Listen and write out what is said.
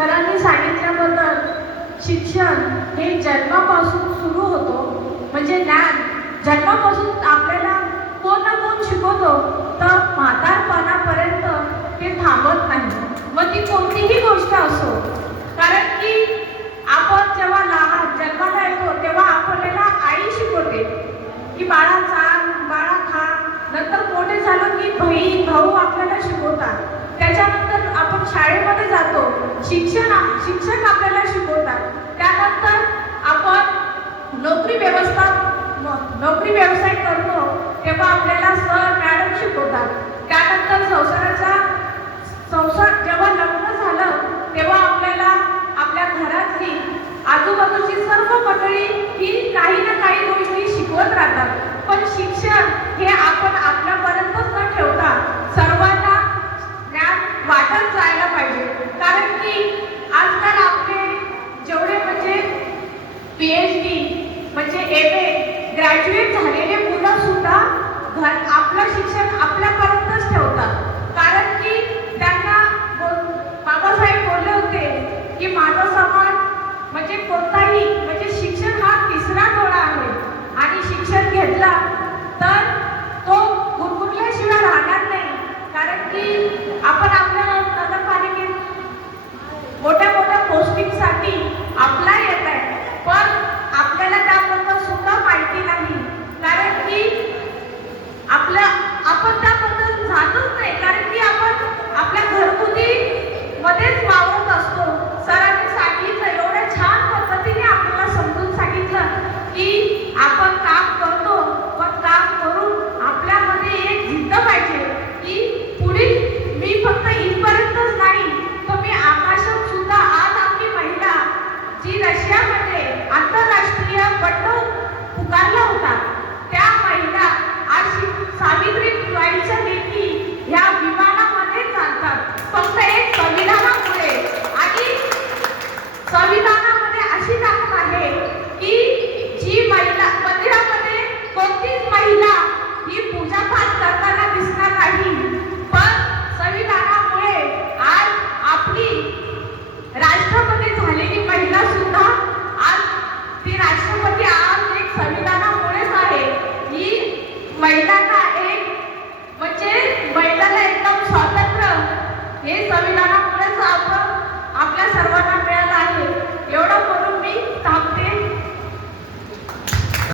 सरांनी सांगितल्याबद्दल शिक्षण हे जन्मापासून सुरू होतो, म्हणजे ज्ञान जन्मापासून आपल्याला कोण ना कोण शिकवतो, तर म्हातारपणापर्यंत ते थांबत नाही. मग ती कोणतीही गोष्ट असो, कारण की आपण जेव्हा लहान जन्माला येतो तेव्हा आपल्याला आई शिकवते की बाळा चाल, बाळा खा. नंतर मोठे झालं की बहीण भाऊ आपल्याला शिकवतात. त्याच्यानंतर आपण शाळेमध्ये जातो, शिक्षक आपल्याला शिकवतात. त्यानंतर आपण नोकरी व्यवसाय करतो तेव्हा आपल्याला सर मॅडम शिकवतात. त्यानंतर संसार जेव्हा लग्न झालं तेव्हा आपल्याला आपल्या घरातली आजूबाजूची सर्व मंडळी ही काही ना काही गोष्टी शिकवत राहतात. पण शिक्षण हे आपण आपल्यापर्यंतच न ठेवता सर्वांना ज्ञान वाटत जायला पाहिजे. कारण की आजकाल आपले जेवढे म्हणजे PhD म्हणजे MA ग्रॅज्युएट झालेले मुलं सुद्धा आपलं शिक्षण आपल्यापर्यंतच ठेवतात. कारण की त्यांना बाबासाहेब बोलले होते की माझा समाज म्हणजे कोणताही म्हणजे शिक्षण हा तिसरा डोळा आहे, आणि शिक्षण घेतला तर तो गुरगुरल्याशिवाय राहणार नाही. कारण की आपण आपल्या नगरपालिकेत मोठ्या मोठ्या पोस्टिंगसाठी अप्लाय येत आहे, पण आपल्याला त्याबद्दल सुद्धा माहिती नाही. कारण की आपण त्याबद्दल जाणत नाही, कारण की आपण आपल्या घरगुती मध्येच वावरत असतो. सरांनी सांगितलं, एवढ्या छान पद्धतीने आपल्याला समजून सांगितलं की आपण काम करतो, पण काम करून आपल्यामध्ये एक जिद्द पाहिजे की पुढील मी फक्त इथपर्यंतच नाही तर मी आकाशात सुद्धा. आज आपली महिला जी रशियामध्ये आंतरराष्ट्रीय बंड पुकारला होता, त्या महिला आज सावित्रीबाईच्या लेखी ह्या विमानामध्ये चालतात, फक्त एक संविधानामुळे. आणि संविधानामध्ये अशी ताकद आहे की जी महिला मंदिरामध्ये कोणतीच महिला ही पूजापाठ करताना दिसणार नाही, पण संविधानामुळे आज आपली राष्ट्रपती झालेली महिला सुद्धा आज ती राष्ट्रपती आज एक संविधानामुळेच आहे. ही महिलांना एक म्हणजे महिलांना एकदम स्वातंत्र्य हे संविधानामुळेच आपण आपल्या सर्वांना मिळालं आहे. एवढं